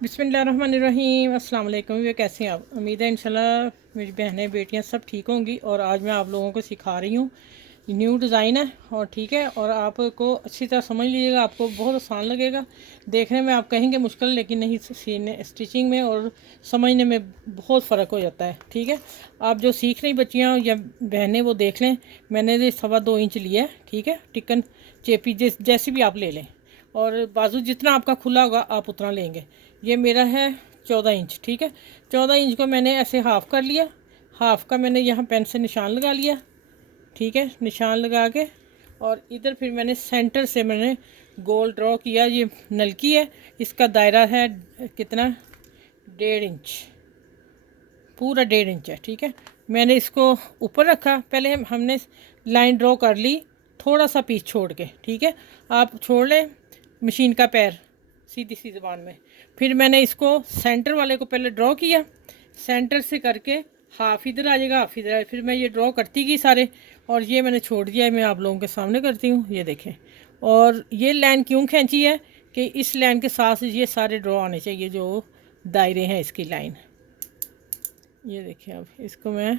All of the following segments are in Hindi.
बिस्मिल्लाहिर्रहमानिर्रहीम। अस्सलाम वालेकुम। वे कैसे हैं आप? उम्मीद है इंशाल्लाह मेरी बहनें बेटियां सब ठीक होंगी। और आज मैं आप लोगों को सिखा रही हूँ, न्यू डिज़ाइन है और ठीक है, और आपको अच्छी तरह समझ लीजिएगा, आपको बहुत आसान लगेगा। देखने में आप कहेंगे मुश्किल, लेकिन नहीं, सीने स्टिचिंग में और समझने में बहुत फ़र्क हो जाता है। ठीक है, आप जो सीख रही बच्चियाँ या बहनें वो देख लें। मैंने ये 2.25 इंच लिया है। ठीक है, टिकन चेपी जैसी भी आप ले लें, और बाजू जितना आपका खुला होगा आप उतना लेंगे। ये मेरा है 14 इंच। ठीक है, 14 इंच को मैंने ऐसे हाफ़ कर लिया। हाफ़ का मैंने यहाँ पेन से निशान लगा लिया। ठीक है, निशान लगा के और इधर फिर मैंने सेंटर से मैंने गोल ड्रॉ किया। ये नलकी है, इसका दायरा है कितना, 1.5 इंच, पूरा 1.5 इंच है। ठीक है, मैंने इसको ऊपर रखा। पहले हमने लाइन ड्रॉ कर ली, थोड़ा सा पीस छोड़ के। ठीक है, आप छोड़ लें मशीन का पैर सीधी सी ज़बान में। फिर मैंने इसको सेंटर वाले को पहले ड्रॉ किया, सेंटर से करके हाफ इधर आ जाएगा, हाफ इधर। फिर मैं ये ड्रॉ करती गई सारे, और ये मैंने छोड़ दिया है। मैं आप लोगों के सामने करती हूँ, ये देखें। और ये लाइन क्यों खींची है कि इस लाइन के साथ ये सारे ड्रॉ आने चाहिए, जो दायरे हैं इसकी लाइन। ये देखिए, अब इसको मैं,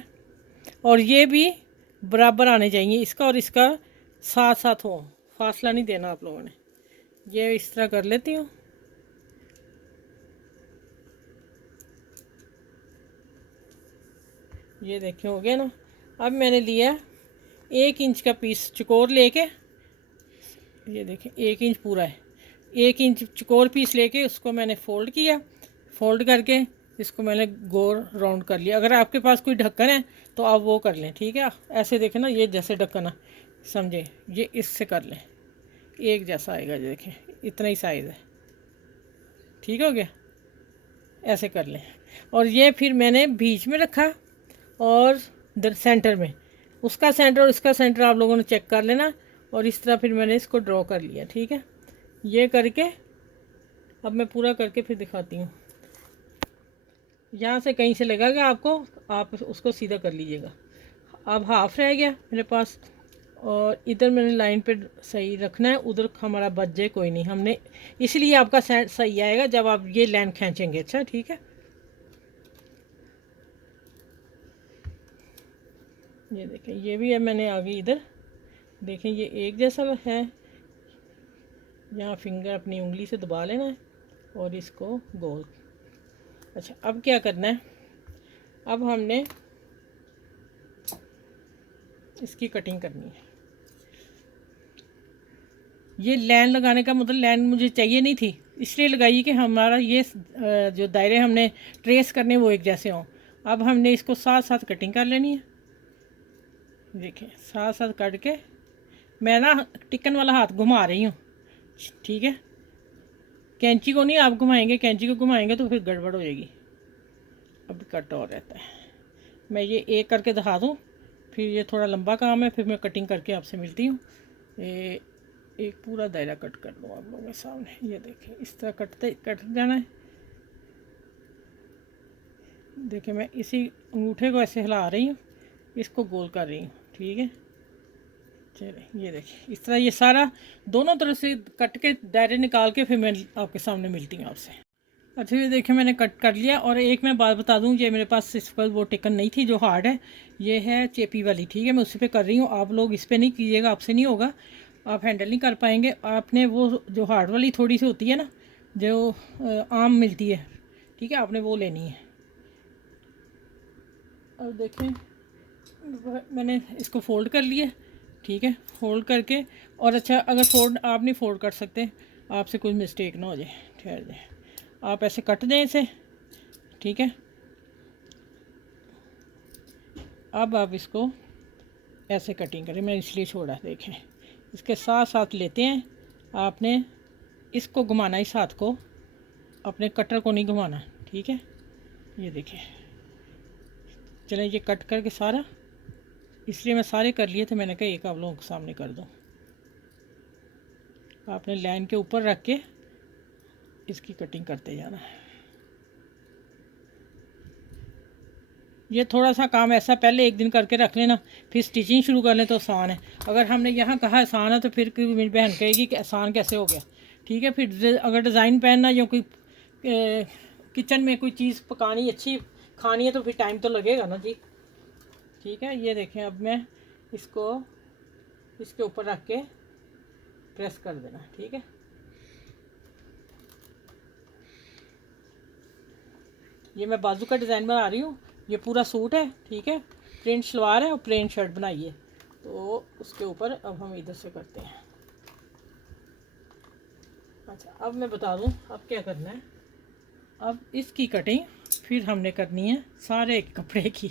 और ये भी बराबर आने चाहिए, इसका और इसका साथ साथ हो, फासला नहीं देना आप लोगों ने। ये इस तरह कर लेती हूँ। ये देखिए, हो गया ना। अब मैंने लिया 1 इंच का पीस चकोर लेके, ये देखें 1 इंच पूरा है। 1 इंच चकोर पीस लेके उसको मैंने फ़ोल्ड किया। फ़ोल्ड करके इसको मैंने गोल राउंड कर लिया। अगर आपके पास कोई ढक्कन है तो आप वो कर लें। ठीक है, ऐसे देखें ना, ये जैसे ढक्कन है, समझे, ये इससे कर लें, एक जैसा आएगा। ये देखें, इतना ही साइज़ है। ठीक हो गया, ऐसे कर लें। और ये फिर मैंने बीच में रखा, और सेंटर में, उसका सेंटर और इसका सेंटर आप लोगों ने चेक कर लेना। और इस तरह फिर मैंने इसको ड्रॉ कर लिया। ठीक है, ये करके अब मैं पूरा करके फिर दिखाती हूँ। यहाँ से कहीं से लगेगा आपको, आप उसको सीधा कर लीजिएगा। अब हाफ रह गया मेरे पास, और इधर मैंने लाइन पे सही रखना है, उधर हमारा बच जाए कोई नहीं। हमने इसलिए आपका सही आएगा जब आप ये लाइन खींचेंगे। अच्छा, ठीक है, ये देखें, ये भी है मैंने आगे इधर, देखें ये एक जैसा है। यहाँ फिंगर अपनी उंगली से दबा लेना है और इसको गोल। अच्छा, अब क्या करना है, अब हमने इसकी कटिंग करनी है। ये लाइन लगाने का मतलब, लाइन मुझे चाहिए नहीं थी, इसलिए लगाई कि हमारा ये जो दायरे हमने ट्रेस करने वो एक जैसे हों। अब हमने इसको साथ साथ कटिंग कर लेनी है। देखिए, साथ साथ कट के मैं ना टिकन वाला हाथ घुमा रही हूँ। ठीक है, कैंची को नहीं आप घुमाएंगे, कैंची को घुमाएंगे तो फिर गड़बड़ हो जाएगी। अब कट और रहता है। मैं ये एक करके दिखा दूँ, फिर ये थोड़ा लंबा काम है, फिर मैं कटिंग करके आपसे मिलती हूँ। ये एक पूरा दायरा कट कर दूँ आप लोगों के सामने। ये देखें, इस तरह कट जाना है। देखिए, मैं इसी अंगूठे को ऐसे हिला रही हूँ, इसको गोल कर रही हूँ। ठीक है, चलिए, ये देखिए इस तरह ये सारा दोनों तरफ से कट के दायरे निकाल के फिर मैं आपके सामने मिलती हूँ आपसे। अच्छा, ये देखिए मैंने कट कर लिया। और एक मैं बात बता दूँ, ये मेरे पास इस पर वो टिकन नहीं थी जो हार्ड है, ये है चेपी वाली। ठीक है, मैं उसी पे कर रही हूँ। आप लोग इस पर नहीं कीजिएगा, आपसे नहीं होगा, आप हैंडल नहीं कर पाएंगे। आपने वो जो हार्ड वाली थोड़ी सी होती है ना, जो आम मिलती है, ठीक है, आपने वो लेनी है। अब देखें, मैंने इसको फ़ोल्ड कर लिया। ठीक है, फ़ोल्ड करके, और अच्छा, अगर फोल्ड आप नहीं फ़ोल्ड कर सकते, आपसे कोई मिस्टेक ना हो जाए, ठहर जाए, आप ऐसे कट दें इसे। ठीक है, अब आप इसको ऐसे कटिंग करें, मैं इसलिए छोड़ा। देखें, इसके साथ साथ लेते हैं, आपने इसको घुमाना, इस हाथ को, अपने कटर को नहीं घुमाना। ठीक है, ये देखें, चलें ये कट करके सारा, इसलिए मैं सारे कर लिए थे, मैंने कहा एक आप लोगों के सामने कर दूँ। आपने लाइन के ऊपर रख के इसकी कटिंग करते जाना है। ये थोड़ा सा काम ऐसा पहले एक दिन करके रख लेना, फिर स्टिचिंग शुरू कर लें तो आसान है। अगर हमने यहाँ कहा आसान है तो फिर मेरी बहन कहेगी कि आसान कैसे हो गया। ठीक है, फिर अगर डिज़ाइन पहनना या कोई किचन में कोई चीज़ पकानी अच्छी खानी है तो फिर टाइम तो लगेगा ना जी। ठीक है, ये देखें अब मैं इसको इसके ऊपर रख के प्रेस कर देना। ठीक है, ये मैं बाजू का डिज़ाइन बना रही हूँ। ये पूरा सूट है, ठीक है, प्रिंट सलवार है और प्लेन शर्ट बनाई है। तो उसके ऊपर अब हम इधर से करते हैं। अच्छा, अब मैं बता दूँ अब क्या करना है। अब इसकी कटिंग फिर हमने करनी है सारे कपड़े की।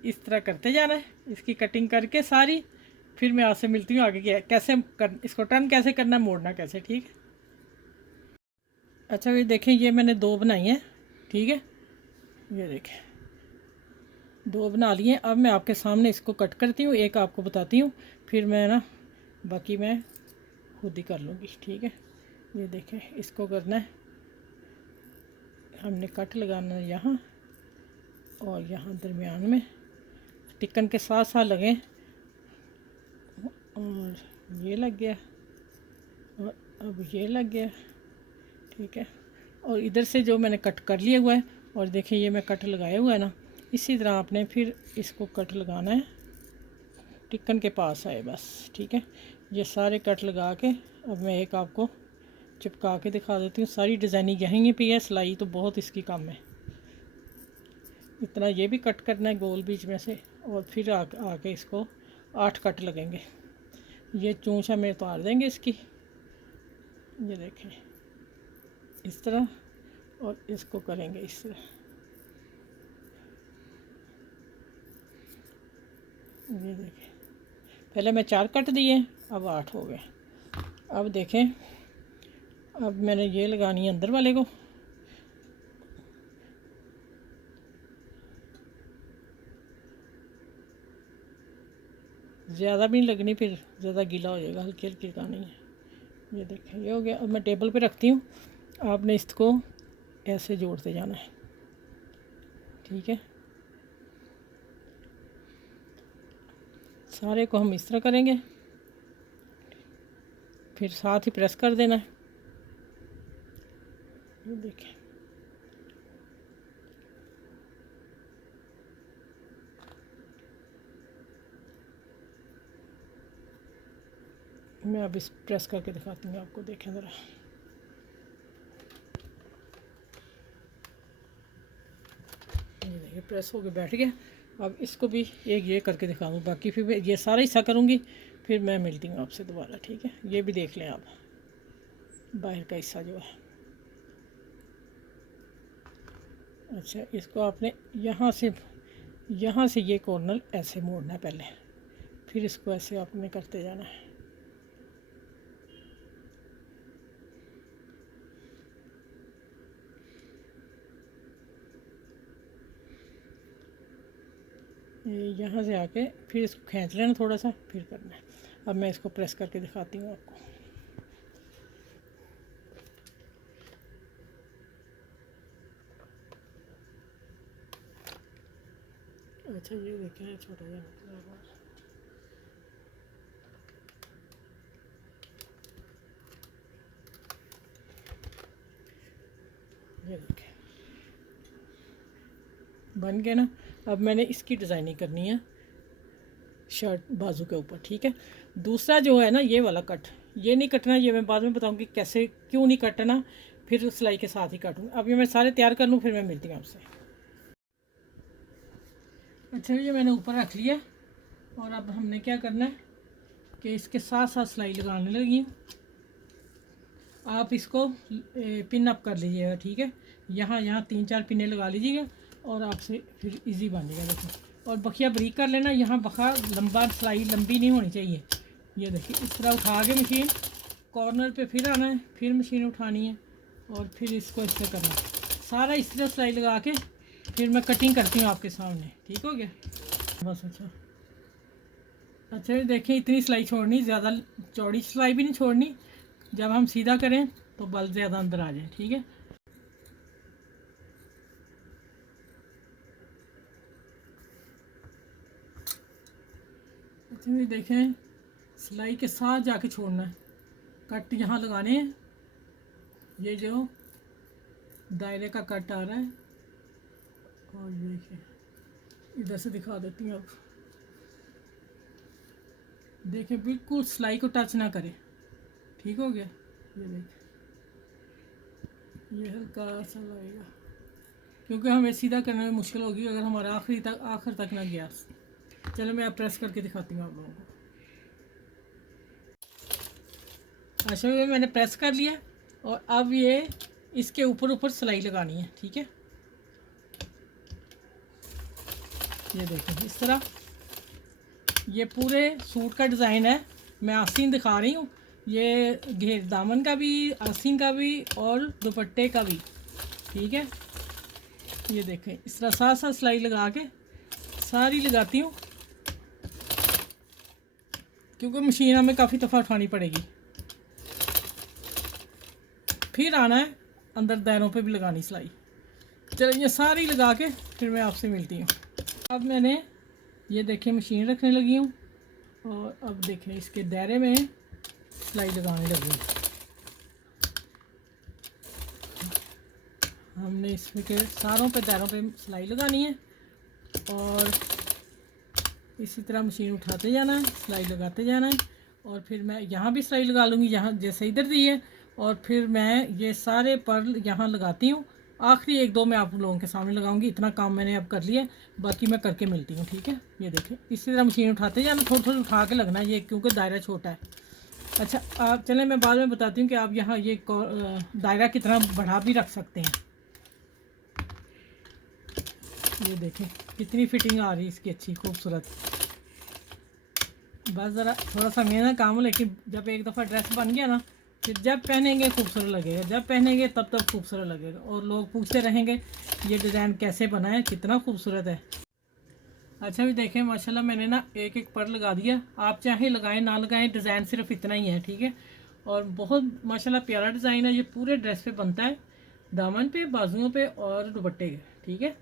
इस तरह करते जाना है, इसकी कटिंग करके सारी। फिर मैं आपसे मिलती हूँ आगे क्या कैसे कर, इसको टर्न कैसे करना है, मोड़ना कैसे। ठीक है, अच्छा ये देखें, ये मैंने दो बनाई हैं। ठीक है, ये देखें दो बना लिए। अब मैं आपके सामने इसको कट करती हूँ, एक आपको बताती हूँ, फिर मैं ना बाकी मैं खुद ही कर लूँगी। ठीक है, ये देखें इसको करना है, हमने कट लगाना है यहाँ और यहाँ दरमियान में, टिक्कन के साथ साथ लगे। और ये लग गया और अब ये लग गया। ठीक है, और इधर से जो मैंने कट कर लिया हुआ है, और देखिए ये मैं कट लगाया हुआ है ना, इसी तरह आपने फिर इसको कट लगाना है टिक्कन के पास आए बस। ठीक है, ये सारे कट लगा के अब मैं एक आपको चिपका के दिखा देती हूँ। सारी डिज़ाइनिंग यहीं पे है, सिलाई तो बहुत इसकी कम है। इतना ये भी कट करना है गोल बीच में से, और फिर आके इसको 8 कट लगेंगे। ये चूंच हमें उतार देंगे इसकी, ये देखें इस तरह, और इसको करेंगे इस तरह। ये देखें, पहले मैं 4 कट दिए, अब 8 हो गए। अब देखें, अब मैंने ये लगानी है अंदर वाले को। ज़्यादा भी नहीं लगनी, फिर ज़्यादा गीला हो जाएगा, हल्की हल्की लगानी है। ये देखें ये हो गया। अब मैं टेबल पे रखती हूँ, आपने इसको ऐसे जोड़ते जाना है। ठीक है, सारे को हम इस तरह करेंगे, फिर साथ ही प्रेस कर देना है। ये देखें, मैं अब इस प्रेस करके दिखाती हूँ आपको, देखें ज़रा। ये देखिए प्रेस होके बैठ गया। अब इसको भी एक ये करके दिखा दूँ, बाकी फिर मैं ये सारा हिस्सा करूँगी, फिर मैं मिलती हूँ आपसे दोबारा। ठीक है, ये भी देख लें आप, बाहर का हिस्सा जो है। अच्छा, इसको आपने यहाँ से ये कॉर्नर ऐसे मोड़ना है पहले, फिर इसको ऐसे आपने करते जाना है। यहाँ से आके फिर इसको खींच लेना थोड़ा सा, फिर करना है। अब मैं इसको प्रेस करके दिखाती हूँ आपको। अच्छा, ये देखें छोटा सा ये देखें बन गया ना। अब मैंने इसकी डिज़ाइनिंग करनी है शर्ट बाजू के ऊपर। ठीक है, दूसरा जो है ना ये वाला कट, ये नहीं कटना, ये मैं बाद में बताऊंगी कैसे, क्यों नहीं कटना, फिर सिलाई के साथ ही काटूँगी। अब ये मैं सारे तैयार कर लूँ, फिर मैं मिलती हूँ आपसे। अच्छा, ये मैंने ऊपर रख लिया, और अब हमने क्या करना है कि इसके साथ साथ सिलाई लगाने लगी हूँ। आप इसको पिन अप कर लीजिएगा। ठीक है, यहाँ 3-4 पिने लगा लीजिएगा, और आपसे फिर इजी बन जाएगा। देखो, और बखिया बारीक कर लेना, यहाँ बखा लंबा, सिलाई लंबी नहीं होनी चाहिए। ये देखिए इस तरह उठा के मशीन कॉर्नर पे फिर आना है, फिर मशीन उठानी है, और फिर इसको इस तरह करना है सारा। इस तरह सिलाई लगा के फिर मैं कटिंग करती हूँ आपके सामने। ठीक हो गया बस। अच्छा ये देखें, इतनी सिलाई छोड़नी, ज़्यादा चौड़ी सिलाई भी नहीं छोड़नी, जब हम सीधा करें तो बल ज़्यादा अंदर आ जाए। ठीक है, अच्छा ये देखें, सिलाई के साथ जाके छोड़ना है, कट यहाँ लगाने हैं। ये जो दायरे का कट आ रहा है। और देखिए इधर से दिखा देती हूँ, अब देखिए बिल्कुल सिलाई को टच ना करे। ठीक हो गया। ये देखिए ये हल्का सा लगेगा, क्योंकि हमें सीधा करने में मुश्किल होगी अगर हमारा आखिर तक ना गया। चलो मैं अब प्रेस करके दिखाती हूँ आप लोगों को। अच्छा ये मैंने प्रेस कर लिया और अब ये इसके ऊपर ऊपर सिलाई लगानी है। ठीक है, ये देखिए इस तरह ये पूरे सूट का डिज़ाइन है। मैं आस्तीन दिखा रही हूँ, ये घेर दामन का भी, आस्तीन का भी और दुपट्टे का भी। ठीक है, ये देखें इस तरह साथ साथ सिलाई लगा के सारी लगाती हूँ, क्योंकि मशीन हमें काफ़ी दफ़ा उठानी पड़ेगी। फिर आना है अंदर दायरों पे भी लगानी सिलाई। चलो ये सारी लगा के फिर मैं आपसे मिलती हूँ। अब मैंने ये देखें मशीन रखने लगी हूँ और अब देखें इसके दायरे में सिलाई लगाने लगी हूँ। हमने इसमें के सारों पे दायरों पे सिलाई लगानी है और इसी तरह मशीन उठाते जाना है, सिलाई लगाते जाना है। और फिर मैं यहाँ भी सिलाई लगा लूँगी जहाँ जैसे इधर दी है, और फिर मैं ये सारे पर्ल यहाँ लगाती हूँ। आखिरी एक दो मैं आप लोगों के सामने लगाऊंगी। इतना काम मैंने अब कर लिया, बाकी मैं करके मिलती हूँ। ठीक है, ये देखें इसी तरह मशीन उठाते जाना, थोड़ी थोड़ी उठा के लगना है ये, क्योंकि दायरा छोटा है। अच्छा आप चलें मैं बाद में बताती हूँ कि आप यहाँ ये दायरा कितना बढ़ा भी रख सकते हैं। ये देखें कितनी फिटिंग आ रही है इसकी, अच्छी खूबसूरत। बस ज़रा थोड़ा सा मेहनत काम हो, लेकिन जब एक दफ़ा ड्रेस बन गया ना, फिर जब पहनेंगे खूबसूरत लगेगा, जब पहनेंगे तब तक खूबसूरत लगेगा और लोग पूछते रहेंगे ये डिज़ाइन कैसे बना है, कितना खूबसूरत है। अच्छा भी देखें माशाल्लाह मैंने ना एक एक पर लगा दिया। आप चाहे लगाएं ना लगाएं, डिज़ाइन सिर्फ इतना ही है। ठीक है, और बहुत माशाल्लाह प्यारा डिज़ाइन है। ये पूरे ड्रेस पे बनता है, दामन पे, बाजुओं पे और दुपट्टे के। ठीक है,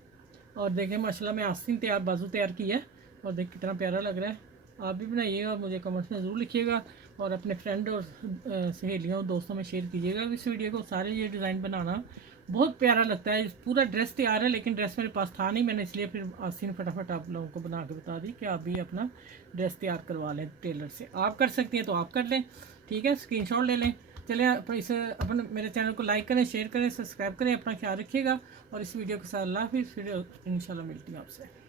और देखें माशाल्लाह मैं आस्तीन तैयार, बाजू तैयार की है और देख कितना प्यारा लग रहा है। आप भी बनाइएगा, मुझे कमेंट्स में ज़रूर लिखिएगा और अपने फ्रेंड और सहेलियों दोस्तों में शेयर कीजिएगा इस वीडियो को। सारे ये डिज़ाइन बनाना बहुत प्यारा लगता है। पूरा ड्रेस तैयार है, लेकिन ड्रेस मेरे पास था नहीं, मैंने इसलिए फिर आस्तीन फटाफट आप लोगों को बना के बता दी कि आप भी अपना ड्रेस तैयार करवा लें टेलर से। आप कर सकती हैं तो आप कर लें। ठीक है, स्क्रीनशॉट ले लें। चलें इस अपने मेरे चैनल को लाइक करें, शेयर करें, सब्सक्राइब करें। अपना ख्याल रखिएगा और इस वीडियो के साथ अल्लाह हाफिज़। फिर इंशाल्लाह मिलती हूँ आपसे।